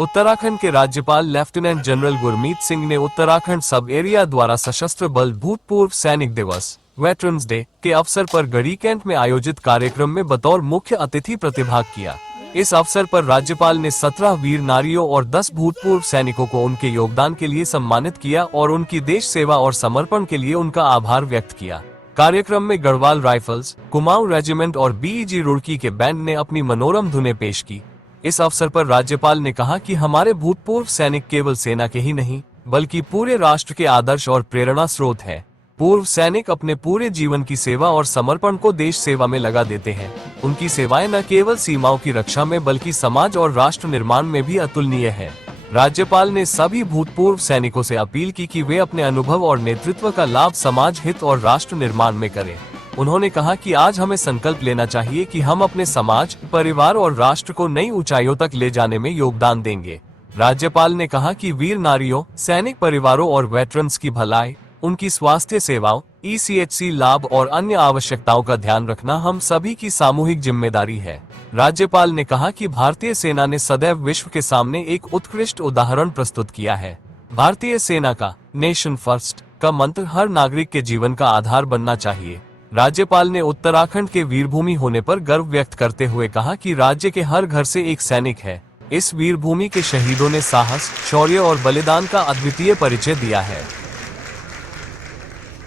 उत्तराखंड के राज्यपाल lieutenant general Gurmeet Singh ने उत्तराखंड सब एरिया द्वारा सशस्त्र बल भूतपूर्व सैनिक दिवस वेटरन्स डे के अवसर पर गढ़ी कैंट में आयोजित कार्यक्रम में बतौर मुख्य अतिथि प्रतिभाग किया। इस अवसर पर राज्यपाल ने 17 वीर नारियों और 10 भूतपूर्व सैनिकों को उनके योगदान के लिए सम्मानित किया और उनकी देश सेवा और समर्पण के लिए उनका आभार व्यक्त किया। कार्यक्रम में गढ़वाल राइफल्स, कुमाऊं रेजिमेंट और बीईजी रुड़की के बैंड ने अपनी मनोरम धुनें पेश की। इस अवसर पर राज्यपाल ने कहा कि हमारे भूतपूर्व सैनिक केवल सेना के ही नहीं बल्कि पूरे राष्ट्र के आदर्श और प्रेरणा स्रोत हैं। पूर्व सैनिक अपने पूरे जीवन की सेवा और समर्पण को देश सेवा में लगा देते हैं। उनकी सेवाएं न केवल सीमाओं की रक्षा में बल्कि समाज और राष्ट्र निर्माण में भी अतुलनीय है। राज्यपाल ने सभी भूतपूर्व सैनिकों से अपील की कि वे अपने अनुभव और नेतृत्व का लाभ समाज हित और राष्ट्र निर्माण में करें। उन्होंने कहा कि आज हमें संकल्प लेना चाहिए कि हम अपने समाज, परिवार और राष्ट्र को नई ऊंचाइयों तक ले जाने में योगदान देंगे। राज्यपाल ने कहा कि वीर नारियों, सैनिक परिवारों और वेटरन्स की भलाई, उनकी स्वास्थ्य सेवाओं, ECHC लाभ और अन्य आवश्यकताओं का ध्यान रखना हम सभी की सामूहिक जिम्मेदारी है। राज्यपाल ने कहा कि भारतीय सेना ने सदैव विश्व के सामने एक उत्कृष्ट उदाहरण प्रस्तुत किया है। भारतीय सेना का नेशन फर्स्ट का मंत्र हर नागरिक के जीवन का आधार बनना चाहिए। राज्यपाल ने उत्तराखंड के वीरभूमि होने पर गर्व व्यक्त करते हुए कहा कि राज्य के हर घर से एक सैनिक है। इस वीरभूमि के शहीदों ने साहस, शौर्य और बलिदान का अद्वितीय परिचय दिया है।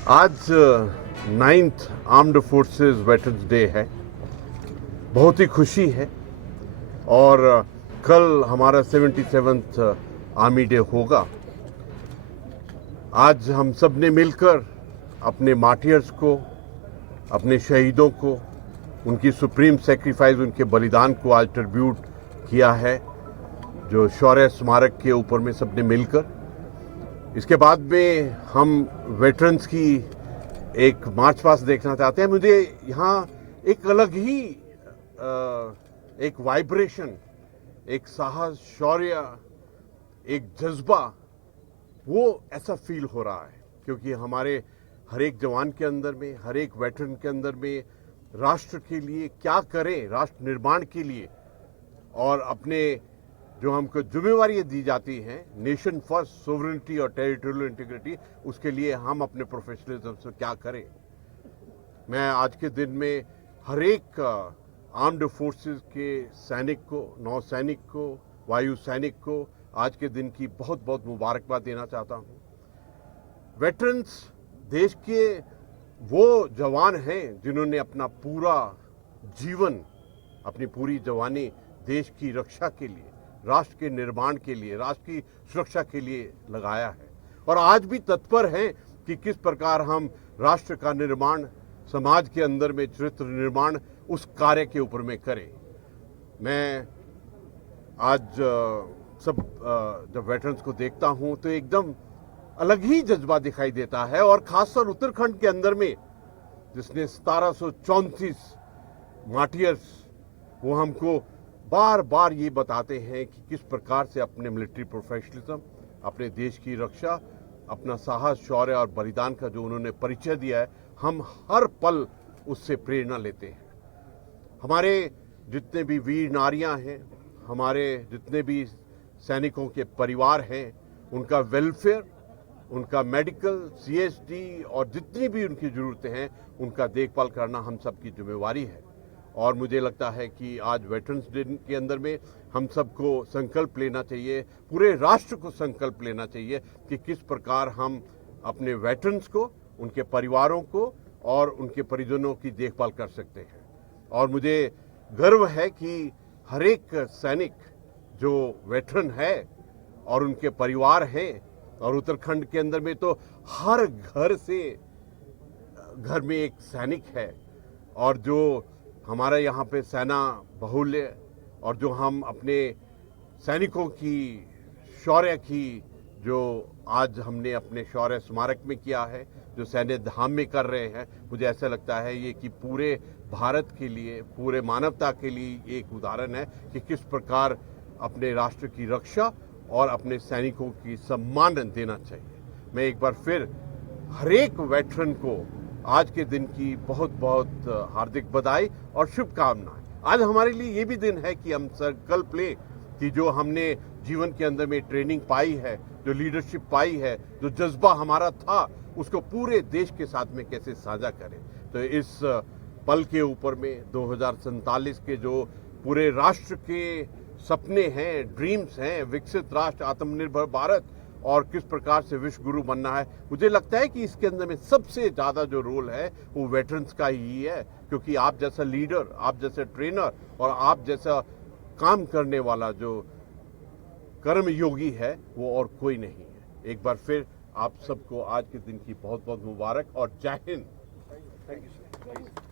आज 9th armed forces veterans day है। बहुत ही खुशी है और कल हमारा 77th आर्मी डे होगा। आज हम सब ने मिलकर अपने मार्टियर्स को, अपने शहीदों को, उनकी सुप्रीम सेक्रीफाइस, उनके बलिदान को आज ट्रिब्यूट किया है, जो शौर्य स्मारक के ऊपर में सबने मिलकर। इसके बाद में हम वेटरन्स की एक मार्च पास्ट देखना चाहते हैं। मुझे यहाँ एक अलग ही एक वाइब्रेशन, एक साहस, शौर्य, एक जज्बा, वो ऐसा फील हो रहा है क्योंकि हमारे हर एक जवान के अंदर में, हर एक वेटरन के अंदर में राष्ट्र के लिए क्या करें, राष्ट्र निर्माण के लिए और अपने जो हमको जिम्मेवारी दी जाती हैं, नेशन फर्स्ट, सोवरेनिटी और टेरिटोरियल इंटीग्रिटी, उसके लिए हम अपने प्रोफेशनलिज्म से क्या करें। मैं आज के दिन में हर एक आर्म्ड फोर्सेस के सैनिक को, नौ सैनिक को, वायु सैनिक को आज के दिन की बहुत बहुत मुबारकबाद देना चाहता हूँ। वेटरन्स देश के वो जवान हैं जिन्होंने अपना पूरा जीवन, अपनी पूरी जवानी देश की रक्षा के लिए, राष्ट्र के निर्माण के लिए, राष्ट्र की सुरक्षा के लिए लगाया है और आज भी तत्पर हैं कि किस प्रकार हम राष्ट्र का निर्माण, समाज के अंदर में चरित्र निर्माण, उस कार्य के ऊपर में करें। मैं आज जब वेटरन्स को देखता हूं तो एकदम अलग ही जज्बा दिखाई देता है और खासकर उत्तराखंड के अंदर में जिसने 1734 मार्टियर्स, वो हमको बार बार ये बताते हैं कि किस प्रकार से अपने मिलिट्री प्रोफेशनलिज्म, अपने देश की रक्षा, अपना साहस, शौर्य और बलिदान का जो उन्होंने परिचय दिया है, हम हर पल उससे प्रेरणा लेते हैं। हमारे जितने भी वीर नारियां हैं, हमारे जितने भी सैनिकों के परिवार हैं, उनका वेलफेयर, उनका मेडिकल, CSD और जितनी भी उनकी ज़रूरतें हैं, उनका देखभाल करना हम सब की जिम्मेवारी है। और मुझे लगता है कि आज वेटरन्स डे के अंदर में हम सबको संकल्प लेना चाहिए, पूरे राष्ट्र को संकल्प लेना चाहिए कि किस प्रकार हम अपने वेटरन्स को, उनके परिवारों को और उनके परिजनों की देखभाल कर सकते हैं। और मुझे गर्व है कि हर एक सैनिक जो वेटरन है और उनके परिवार हैं, और उत्तराखंड के अंदर में तो हर घर में एक सैनिक है और जो हमारे यहाँ पे सेना बहुल्य और जो हम अपने सैनिकों की शौर्य की जो आज हमने अपने शौर्य स्मारक में किया है, जो सैन्य धाम में कर रहे हैं, मुझे ऐसा लगता है ये कि पूरे भारत के लिए, पूरे मानवता के लिए एक उदाहरण है कि किस प्रकार अपने राष्ट्र की रक्षा और अपने सैनिकों की सम्मान देना चाहिए। मैं एक बार फिर हर एक वेटरन को आज के दिन की बहुत बहुत हार्दिक बधाई और शुभकामनाएं। आज हमारे लिए ये भी दिन है कि हम संकल्प लें कि जो हमने जीवन के अंदर में ट्रेनिंग पाई है, जो लीडरशिप पाई है, जो जज्बा हमारा था, उसको पूरे देश के साथ में कैसे साझा करें। तो इस पल के ऊपर में 2047 के जो पूरे राष्ट्र के सपने हैं, ड्रीम्स हैं, विकसित राष्ट्र, आत्मनिर्भर भारत और किस प्रकार से विश्व गुरु बनना है, मुझे लगता है कि इसके अंदर में सबसे ज़्यादा जो रोल है वो वेटरन्स का ही है, क्योंकि आप जैसा लीडर, आप जैसे ट्रेनर और आप जैसा काम करने वाला जो कर्मयोगी है वो और कोई नहीं है। एक बार फिर आप सबको आज के दिन की बहुत बहुत मुबारक और जय हिंद। Thank you sir.